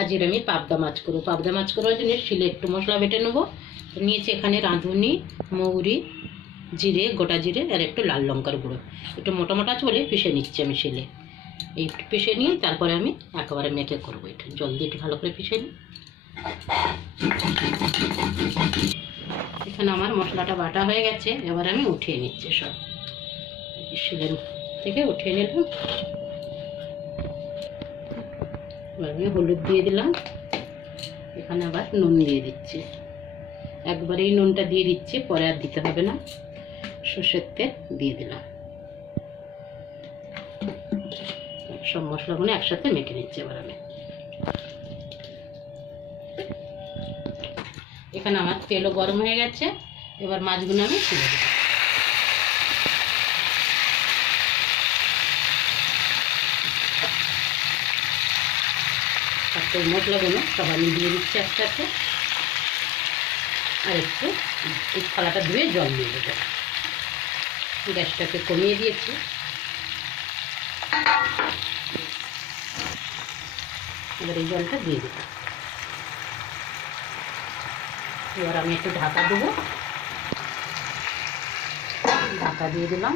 আজকের আমি পাবদা মাছ করবো। পাবদা মাছ করার জন্য শিলে একটু মশলা বেটে নেবো। নিয়েছি এখানে রাঁধুনি, মৌরি, জিরে, গোটা জিরে আর একটু লাল লঙ্কার গুঁড়ো। একটু মোটা মোটা আছে বলে পিষে নিচ্ছি আমি শিলে। এই পিষে নিয়ে তারপরে আমি একেবারে মেখে করবো। এটা জল দিয়ে একটু ভালো করে পিষে নিই। এখানে আমার মশলাটা বাটা হয়ে গেছে, এবার আমি উঠিয়ে নিচ্ছি সব। শিলের থেকে উঠিয়ে নিলাম। এবার আমি হলুদ দিয়ে দিলাম, এখানে আবার নুন দিয়ে দিচ্ছি। একবারেই নুনটা দিয়ে দিচ্ছি, পরে আর দিতে হবে না। সর্ষের তেল দিয়ে দিলাম। সব মশলাগুলো একসাথে মেখে নিচ্ছি। এবার আমি এখানে আমার তেলও গরম হয়ে গেছে, এবার মাছগুলো আমি তুলে দেবো। তারপর মশলাগুলো সব আমি দিয়ে দিচ্ছি একসাথে। আর একটু এই থালাটা ধুয়ে জল দিয়ে দেবো। গ্যাসটাকে কমিয়ে দিয়েছি। এবার এই জলটা দিয়ে দেবো। এবার আমি একটু ঢাকা দেবো। ঢাকা দিয়ে দিলাম।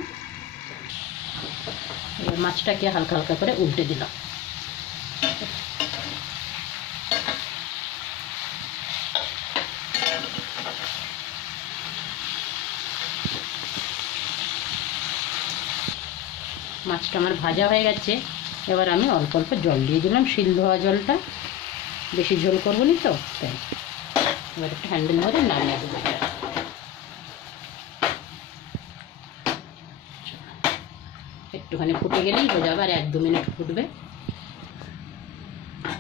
এবার মাছটাকে হালকা হালকা করে উল্টে দিলাম। মাছটা আমার ভাজা হয়ে গেছে, এবার আমি অল্প অল্প জল দিয়ে দিলাম, শিল ধোয়া জলটা। বেশি ঝোল করবো না তো, তাই। এবার একটু হ্যান্ডেল ধরে নামিয়ে দেবো। একটুখানি ফুটে গেলেই হয়ে যাবে, আর 1-2 মিনিট ফুটবে।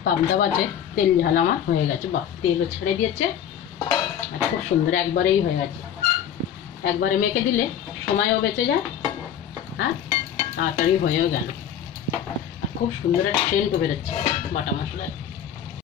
পাবদা মাছে তেল ঝাল আমার হয়ে গেছে। বাহ, তেলও ছেড়ে দিয়েছে আর খুব সুন্দর একবারেই হয়ে গেছে। একবারে মেখে দিলে সময়ও বেঁচে যায় আর তাড়াতাড়ি হয়েও গেল। আর খুব সুন্দর একটা সেন্টও বেরোচ্ছে বাটা মশলায়।